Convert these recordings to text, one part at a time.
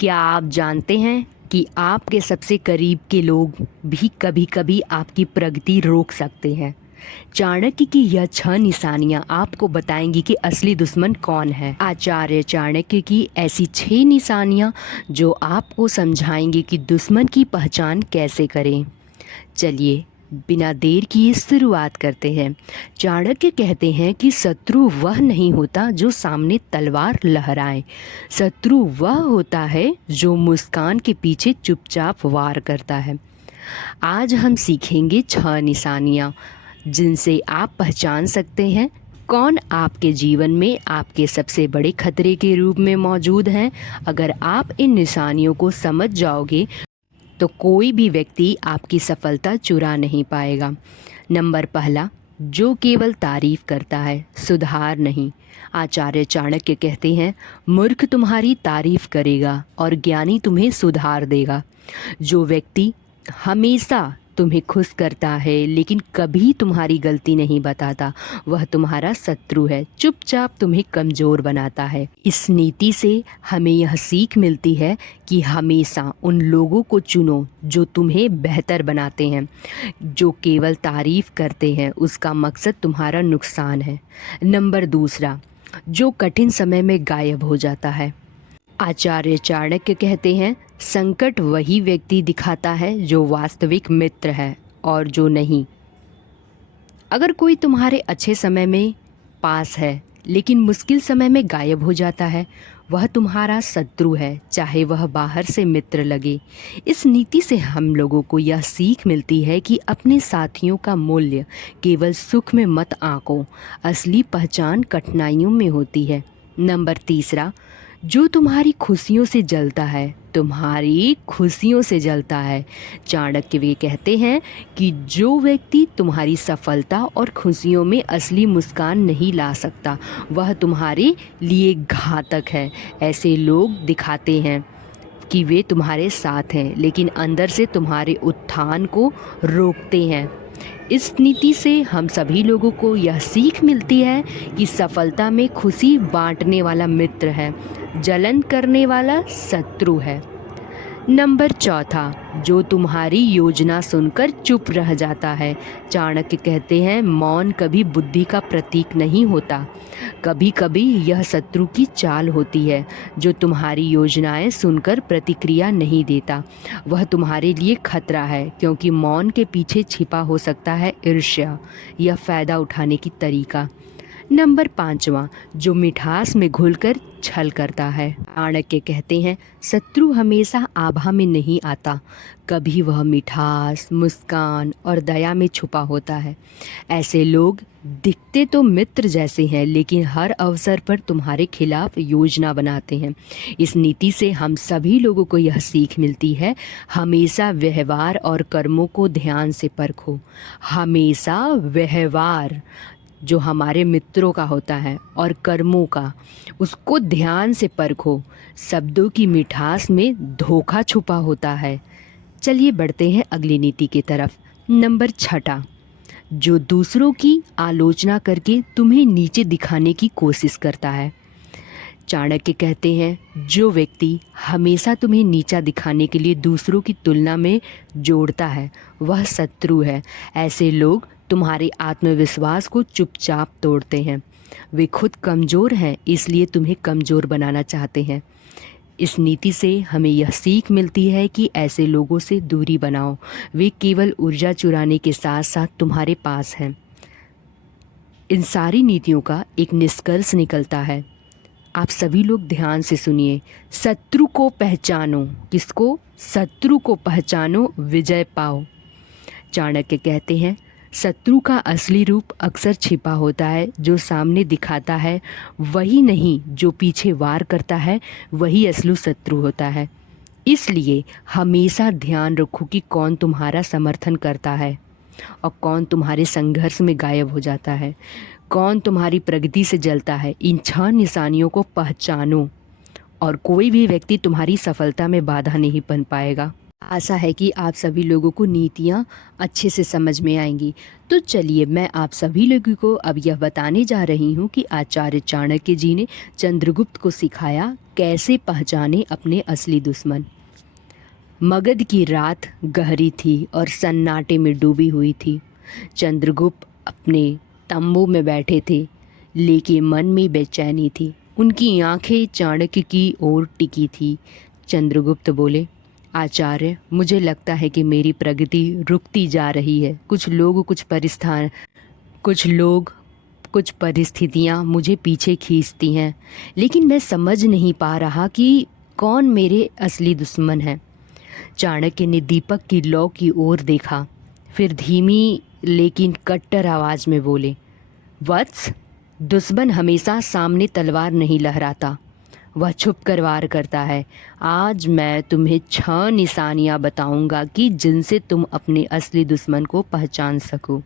क्या आप जानते हैं कि आपके सबसे करीब के लोग भी कभी-कभी आपकी प्रगति रोक सकते हैं? चाणक्य की यह 6 निशानियां आपको बताएंगी कि असली दुश्मन कौन है। आचार्य चाणक्य की ऐसी 6 निशानियां जो आपको समझाएंगी कि दुश्मन की पहचान कैसे करें। चलिए बिना देर किए शुरुआत करते हैं। चाणक्य कहते हैं कि शत्रु वह नहीं होता जो सामने तलवार लहराए, शत्रु वह होता है जो मुस्कान के पीछे चुपचाप वार करता है। आज हम सीखेंगे 6 निशानियाँ जिनसे आप पहचान सकते हैं कौन आपके जीवन में आपके सबसे बड़े खतरे के रूप में मौजूद हैं। अगर आप इन निशानियों को समझ जाओगे तो कोई भी व्यक्ति आपकी सफलता चुरा नहीं पाएगा। नंबर पहला, जो केवल तारीफ करता है, सुधार नहीं। आचार्य चाणक्य कहते हैं, मूर्ख तुम्हारी तारीफ करेगा और ज्ञानी तुम्हें सुधार देगा। जो व्यक्ति हमेशा तुम्हें खुश करता है लेकिन कभी तुम्हारी गलती नहीं बताता, वह तुम्हारा शत्रु है, चुपचाप तुम्हें कमज़ोर बनाता है। इस नीति से हमें यह सीख मिलती है कि हमेशा उन लोगों को चुनो जो तुम्हें बेहतर बनाते हैं। जो केवल तारीफ करते हैं उसका मकसद तुम्हारा नुकसान है। नंबर दूसरा, जो कठिन समय में गायब हो जाता है। आचार्य चाणक्य कहते हैं, संकट वही व्यक्ति दिखाता है जो वास्तविक मित्र है और जो नहीं। अगर कोई तुम्हारे अच्छे समय में पास है लेकिन मुश्किल समय में गायब हो जाता है, वह तुम्हारा शत्रु है, चाहे वह बाहर से मित्र लगे। इस नीति से हम लोगों को यह सीख मिलती है कि अपने साथियों का मूल्य केवल सुख में मत आंको, असली पहचान कठिनाइयों में होती है। नंबर तीसरा, जो तुम्हारी खुशियों से जलता है, तुम्हारी खुशियों से जलता है। चाणक्य वे कहते हैं कि जो व्यक्ति तुम्हारी सफलता और खुशियों में असली मुस्कान नहीं ला सकता, वह तुम्हारे लिए घातक है। ऐसे लोग दिखाते हैं कि वे तुम्हारे साथ हैं लेकिन अंदर से तुम्हारे उत्थान को रोकते हैं। इस नीति से हम सभी लोगों को यह सीख मिलती है कि सफलता में खुशी बांटने वाला मित्र है, जलन करने वाला शत्रु है। नंबर चौथा, जो तुम्हारी योजना सुनकर चुप रह जाता है। चाणक्य कहते हैं, मौन कभी बुद्धि का प्रतीक नहीं होता, कभी कभी यह शत्रु की चाल होती है। जो तुम्हारी योजनाएं सुनकर प्रतिक्रिया नहीं देता, वह तुम्हारे लिए खतरा है, क्योंकि मौन के पीछे छिपा हो सकता है ईर्ष्या या फ़ायदा उठाने की तरीका। नंबर पाँचवा, जो मिठास में घुलकर छल करता है। चाणक्य कहते हैं, शत्रु हमेशा आभा में नहीं आता, कभी वह मिठास, मुस्कान और दया में छुपा होता है। ऐसे लोग दिखते तो मित्र जैसे हैं लेकिन हर अवसर पर तुम्हारे खिलाफ योजना बनाते हैं। इस नीति से हम सभी लोगों को यह सीख मिलती है, हमेशा व्यवहार और कर्मों को ध्यान से परखो। हमेशा व्यवहार जो हमारे मित्रों का होता है और कर्मों का, उसको ध्यान से परखो। शब्दों की मिठास में धोखा छुपा होता है। चलिए बढ़ते हैं अगली नीति की तरफ। नंबर छठा, जो दूसरों की आलोचना करके तुम्हें नीचे दिखाने की कोशिश करता है। चाणक्य कहते हैं, जो व्यक्ति हमेशा तुम्हें नीचा दिखाने के लिए दूसरों की तुलना में जोड़ता है, वह शत्रु है। ऐसे लोग तुम्हारे आत्मविश्वास को चुपचाप तोड़ते हैं। वे खुद कमज़ोर हैं इसलिए तुम्हें कमज़ोर बनाना चाहते हैं। इस नीति से हमें यह सीख मिलती है कि ऐसे लोगों से दूरी बनाओ, वे केवल ऊर्जा चुराने के साथ साथ तुम्हारे पास हैं। इन सारी नीतियों का एक निष्कर्ष निकलता है, आप सभी लोग ध्यान से सुनिए। शत्रु को पहचानो। किसको? शत्रु को पहचानो, विजय पाओ। चाणक्य कहते हैं, शत्रु का असली रूप अक्सर छिपा होता है। जो सामने दिखाता है वही नहीं, जो पीछे वार करता है वही असली शत्रु होता है। इसलिए हमेशा ध्यान रखो कि कौन तुम्हारा समर्थन करता है और कौन तुम्हारे संघर्ष में गायब हो जाता है, कौन तुम्हारी प्रगति से जलता है। इन 6 निशानियों को पहचानो और कोई भी व्यक्ति तुम्हारी सफलता में बाधा नहीं बन पाएगा। आशा है कि आप सभी लोगों को नीतियाँ अच्छे से समझ में आएंगी। तो चलिए मैं आप सभी लोगों को अब यह बताने जा रही हूँ कि आचार्य चाणक्य जी ने चंद्रगुप्त को सिखाया कैसे पहचाने अपने असली दुश्मन। मगध की रात गहरी थी और सन्नाटे में डूबी हुई थी। चंद्रगुप्त अपने तंबू में बैठे थे, लेकिन मन में बेचैनी थी। उनकी आंखें चाणक्य की ओर टिकी थी। चंद्रगुप्त बोले, आचार्य, मुझे लगता है कि मेरी प्रगति रुकती जा रही है। कुछ परिस्थितियाँ मुझे पीछे खींचती हैं, लेकिन मैं समझ नहीं पा रहा कि कौन मेरे असली दुश्मन है। चाणक्य ने दीपक की लौ की ओर देखा, फिर धीमी लेकिन कट्टर आवाज में बोले, वत्स, दुश्मन हमेशा सामने तलवार नहीं लहराता, वह छुप कर वार करता है। आज मैं तुम्हें 6 निशानियां बताऊंगा कि जिनसे तुम अपने असली दुश्मन को पहचान सको।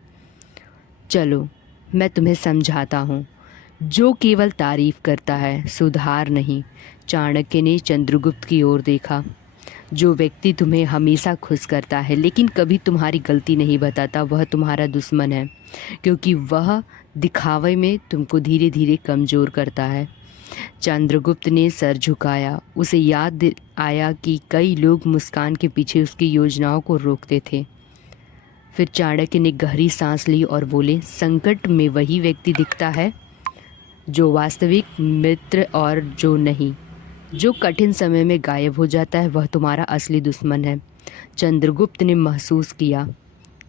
चलो मैं तुम्हें समझाता हूँ। जो केवल तारीफ करता है, सुधार नहीं। चाणक्य ने चंद्रगुप्त की ओर देखा। जो व्यक्ति तुम्हें हमेशा खुश करता है लेकिन कभी तुम्हारी गलती नहीं बताता, वह तुम्हारा दुश्मन है, क्योंकि वह दिखावे में तुमको धीरे धीरे कमज़ोर करता है। चंद्रगुप्त ने सर झुकाया। उसे याद आया कि कई लोग मुस्कान के पीछे उसकी योजनाओं को रोकते थे। फिर चाणक्य ने गहरी सांस ली और बोले, संकट में वही व्यक्ति दिखता है जो वास्तविक मित्र और जो नहीं। जो कठिन समय में गायब हो जाता है वह तुम्हारा असली दुश्मन है। चंद्रगुप्त ने महसूस किया,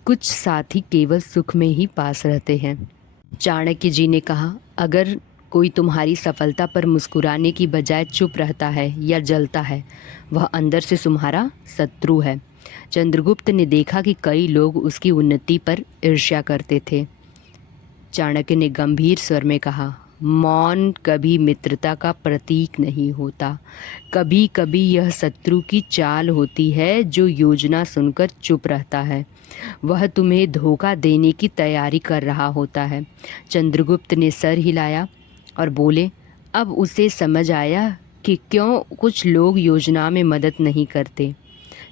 कुछ साथी केवल सुख में ही पास रहते हैं। चाणक्य जी ने कहा, अगर कोई तुम्हारी सफलता पर मुस्कुराने की बजाय चुप रहता है या जलता है, वह अंदर से तुम्हारा शत्रु है। चंद्रगुप्त ने देखा कि कई लोग उसकी उन्नति पर ईर्ष्या करते थे। चाणक्य ने गंभीर स्वर में कहा, मौन कभी मित्रता का प्रतीक नहीं होता। कभी कभी यह शत्रु की चाल होती है। जो योजना सुनकर चुप रहता है, वह तुम्हें धोखा देने की तैयारी कर रहा होता है। चंद्रगुप्त ने सर हिलाया और बोले, अब उसे समझ आया कि क्यों कुछ लोग योजना में मदद नहीं करते।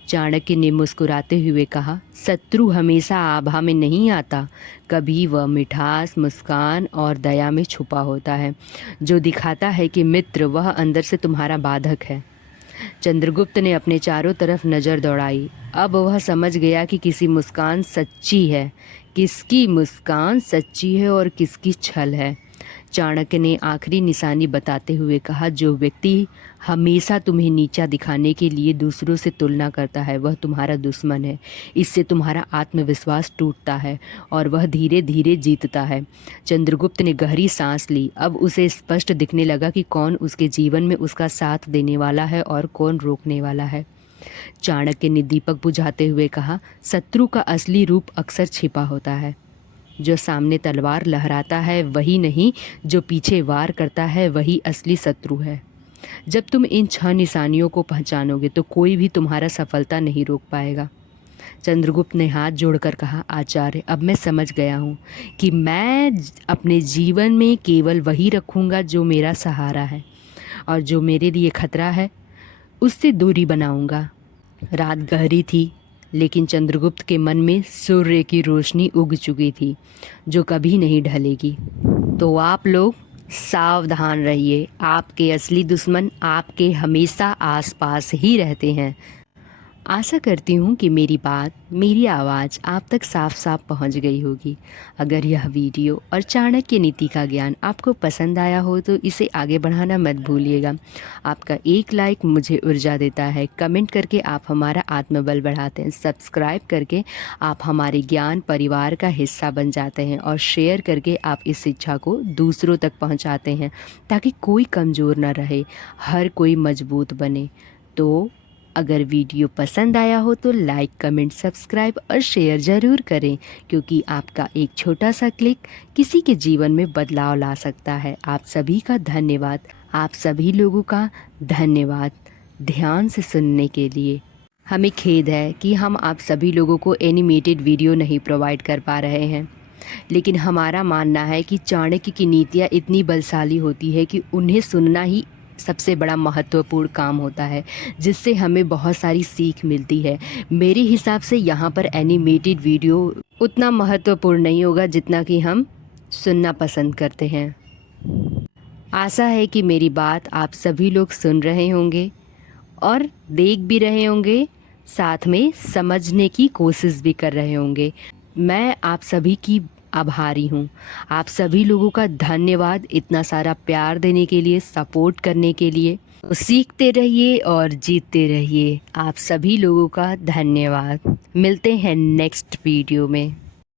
चाणक्य ने मुस्कुराते हुए कहा, शत्रु हमेशा आभा में नहीं आता, कभी वह मिठास, मुस्कान और दया में छुपा होता है। जो दिखाता है कि मित्र, वह अंदर से तुम्हारा बाधक है। चंद्रगुप्त ने अपने चारों तरफ नज़र दौड़ाई। अब वह समझ गया कि किसकी मुस्कान सच्ची है और किसकी छल है। चाणक्य ने आखिरी निशानी बताते हुए कहा, जो व्यक्ति हमेशा तुम्हें नीचा दिखाने के लिए दूसरों से तुलना करता है, वह तुम्हारा दुश्मन है। इससे तुम्हारा आत्मविश्वास टूटता है और वह धीरे धीरे जीतता है। चंद्रगुप्त ने गहरी सांस ली। अब उसे स्पष्ट दिखने लगा कि कौन उसके जीवन में उसका साथ देने वाला है और कौन रोकने वाला है। चाणक्य ने दीपक बुझाते हुए कहा, शत्रु का असली रूप अक्सर छिपा होता है। जो सामने तलवार लहराता है वही नहीं, जो पीछे वार करता है वही असली शत्रु है। जब तुम इन 6 निशानियों को पहचानोगे तो कोई भी तुम्हारा सफलता नहीं रोक पाएगा। चंद्रगुप्त ने हाथ जोड़कर कहा, आचार्य, अब मैं समझ गया हूँ कि मैं अपने जीवन में केवल वही रखूँगा जो मेरा सहारा है, और जो मेरे लिए खतरा है उससे दूरी बनाऊँगा। रात गहरी थी, लेकिन चंद्रगुप्त के मन में सूर्य की रोशनी उग चुकी थी, जो कभी नहीं ढलेगी। तो आप लोग सावधान रहिए, आपके असली दुश्मन आपके हमेशा आसपास ही रहते हैं। आशा करती हूँ कि मेरी आवाज़ आप तक साफ साफ पहुँच गई होगी। अगर यह वीडियो और चाणक्य नीति का ज्ञान आपको पसंद आया हो तो इसे आगे बढ़ाना मत भूलिएगा। आपका एक लाइक मुझे ऊर्जा देता है। कमेंट करके आप हमारा आत्मबल बढ़ाते हैं। सब्सक्राइब करके आप हमारे ज्ञान परिवार का हिस्सा बन जाते हैं, और शेयर करके आप इस शिक्षा को दूसरों तक पहुँचाते हैं, ताकि कोई कमज़ोर न रहे, हर कोई मजबूत बने। तो अगर वीडियो पसंद आया हो तो लाइक, कमेंट, सब्सक्राइब और शेयर ज़रूर करें, क्योंकि आपका एक छोटा सा क्लिक किसी के जीवन में बदलाव ला सकता है। आप सभी का धन्यवाद। आप सभी लोगों का धन्यवाद ध्यान से सुनने के लिए। हमें खेद है कि हम आप सभी लोगों को एनिमेटेड वीडियो नहीं प्रोवाइड कर पा रहे हैं, लेकिन हमारा मानना है कि चाणक्य की नीतियाँ इतनी बलशाली होती है कि उन्हें सुनना ही सबसे बड़ा महत्वपूर्ण काम होता है, जिससे हमें बहुत सारी सीख मिलती है। मेरे हिसाब से यहाँ पर एनिमेटेड वीडियो उतना महत्वपूर्ण नहीं होगा जितना कि हम सुनना पसंद करते हैं। आशा है कि मेरी बात आप सभी लोग सुन रहे होंगे और देख भी रहे होंगे, साथ में समझने की कोशिश भी कर रहे होंगे। मैं आप सभी की आभारी हूँ। आप सभी लोगों का धन्यवाद इतना सारा प्यार देने के लिए, सपोर्ट करने के लिए। तो सीखते रहिए और जीतते रहिए। आप सभी लोगों का धन्यवाद। मिलते हैं नेक्स्ट वीडियो में।